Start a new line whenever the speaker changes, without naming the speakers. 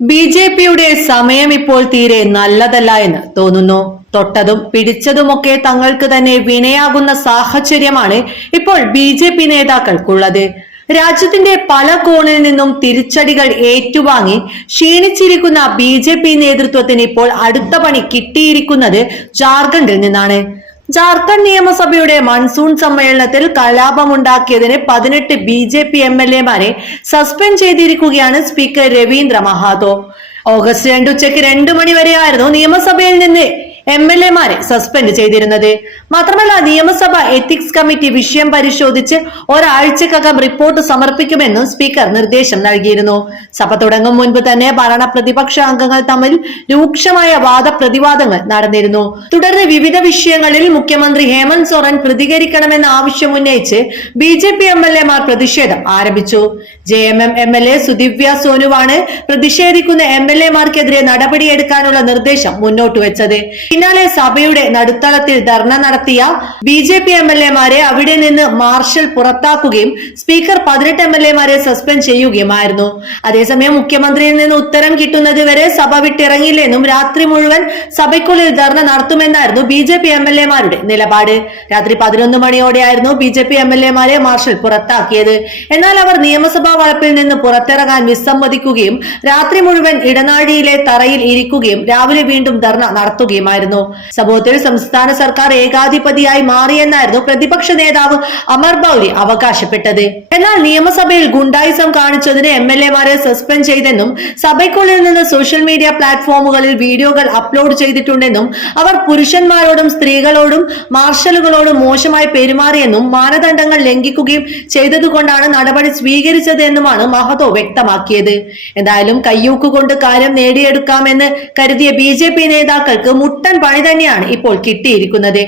B J പിയുടെ സമയം ഇപ്പോൾ തീരെ നല്ലതല്ല എന്ന് തോന്നുന്നു. തൊട്ടതും പിടിച്ചതുമൊക്കെ തങ്ങൾക്ക് തന്നെ വിനയാകുന്ന സാഹചര്യമാണ് ഇപ്പോൾ ബി ജെ പി നേതാക്കൾക്കുള്ളത്. രാജ്യത്തിന്റെ പല കോണിൽ നിന്നും തിരിച്ചടികൾ ഏറ്റുവാങ്ങി ക്ഷീണിച്ചിരിക്കുന്ന ബി ജെ പി നേതൃത്വത്തിന് ഇപ്പോൾ അടുത്ത പണി കിട്ടിയിരിക്കുന്നത് ജാർഖണ്ഡിൽ നിന്നാണ്. ജാർഖണ്ഡ് നിയമസഭയുടെ മൺസൂൺ സമ്മേളനത്തിൽ കലാപമുണ്ടാക്കിയതിന് പതിനെട്ട് B J P M L എമാരെ സസ്പെൻഡ് ചെയ്തിരിക്കുകയാണ് സ്പീക്കർ രവീന്ദ്ര മഹാതോ. ഓഗസ്റ്റ് രണ്ട് ഉച്ചയ്ക്ക് രണ്ടു മണി വരെയായിരുന്നു നിയമസഭയിൽ നിന്ന് എം എൽ എമാരെ സസ്പെൻഡ് ചെയ്തിരുന്നത്. മാത്രമല്ല നിയമസഭ എത്തിക്സ് കമ്മിറ്റി വിഷയം പരിശോധിച്ച് ഒരാഴ്ചക്കകം റിപ്പോർട്ട് സമർപ്പിക്കുമെന്നും സ്പീക്കർ നിർദ്ദേശം നൽകിയിരുന്നു. സഭ തുടങ്ങും മുൻപ് തന്നെ ഭരണ പ്രതിപക്ഷ അംഗങ്ങൾ തമ്മിൽ രൂക്ഷമായ വാദപ്രതിവാദങ്ങൾ നടന്നിരുന്നു. തുടർന്ന് വിവിധ വിഷയങ്ങളിൽ മുഖ്യമന്ത്രി ഹേമന്ത് സോറൻ പ്രതികരിക്കണമെന്ന ആവശ്യം ഉന്നയിച്ച് B J P M L എമാർ പ്രതിഷേധം ആരംഭിച്ചു. J M M M L A Sudivya സോനുവാണ് പ്രതിഷേധിക്കുന്ന എം എൽ എമാർക്കെതിരെ നടപടിയെടുക്കാനുള്ള നിർദ്ദേശം മുന്നോട്ട് വെച്ചത് പിന്നാലെ സഭയുടെ നടുത്തളത്തിൽ ധർണ നടത്തിയ B J P M L എമാരെ അവിടെ നിന്ന് മാർഷൽ പുറത്താക്കുകയും സ്പീക്കർ പതിനെട്ട് എം എൽ എമാരെ സസ്പെൻഡ് ചെയ്യുകയുമായിരുന്നു. അതേസമയം മുഖ്യമന്ത്രിയിൽ നിന്ന് ഉത്തരം കിട്ടുന്നത് വരെ സഭ വിട്ടിറങ്ങില്ലെന്നും രാത്രി മുഴുവൻ സഭയ്ക്കുള്ളിൽ ധർണ നടത്തുമെന്നായിരുന്നു B J P M L എമാരുടെ നിലപാട്. രാത്രി പതിനൊന്ന് മണിയോടെയായിരുന്നു B J P M L എമാരെ മാർഷൽ പുറത്താക്കിയത്. എന്നാൽ അവർ നിയമസഭാ വളപ്പിൽ നിന്ന് പുറത്തിറങ്ങാൻ വിസമ്മതിക്കുകയും രാത്രി മുഴുവൻ ഇടനാഴിയിലെ തറയിൽ ഇരിക്കുകയും രാവിലെ വീണ്ടും ധർണ നടത്തുകയുമായിരുന്നു. സംഭവത്തിൽ സംസ്ഥാന സർക്കാർ ഏകാധിപതിയായി മാറിയെന്നായിരുന്നു പ്രതിപക്ഷ നേതാവ് അമർ ബൌലി അവകാശപ്പെട്ടത്. എന്നാൽ നിയമസഭയിൽ ഗുണ്ടായിസം കാണിച്ചതിന് എം എൽ എമാരെ സസ്പെൻഡ് ചെയ്തെന്നും സഭയ്ക്കുള്ളിൽ നിന്ന് സോഷ്യൽ മീഡിയ പ്ലാറ്റ്ഫോമുകളിൽ വീഡിയോകൾ അപ്ലോഡ് ചെയ്തിട്ടുണ്ടെന്നും അവർ പുരുഷന്മാരോടും സ്ത്രീകളോടും മാർഷലുകളോടും മോശമായി പെരുമാറിയെന്നും മാനദണ്ഡങ്ങൾ ലംഘിക്കുകയും ചെയ്തതുകൊണ്ടാണ് നടപടി സ്വീകരിച്ചത് എന്നുമാണ് മഹതോ വ്യക്തമാക്കിയത്. എന്തായാലും കയ്യൂക്കുകൊണ്ട് കാര്യം നേടിയെടുക്കാമെന്ന് കരുതിയ ബി നേതാക്കൾക്ക് മുട്ടൻ പണി തന്നെയാണ് ഇപ്പോൾ കിട്ടിയിരിക്കുന്നത്.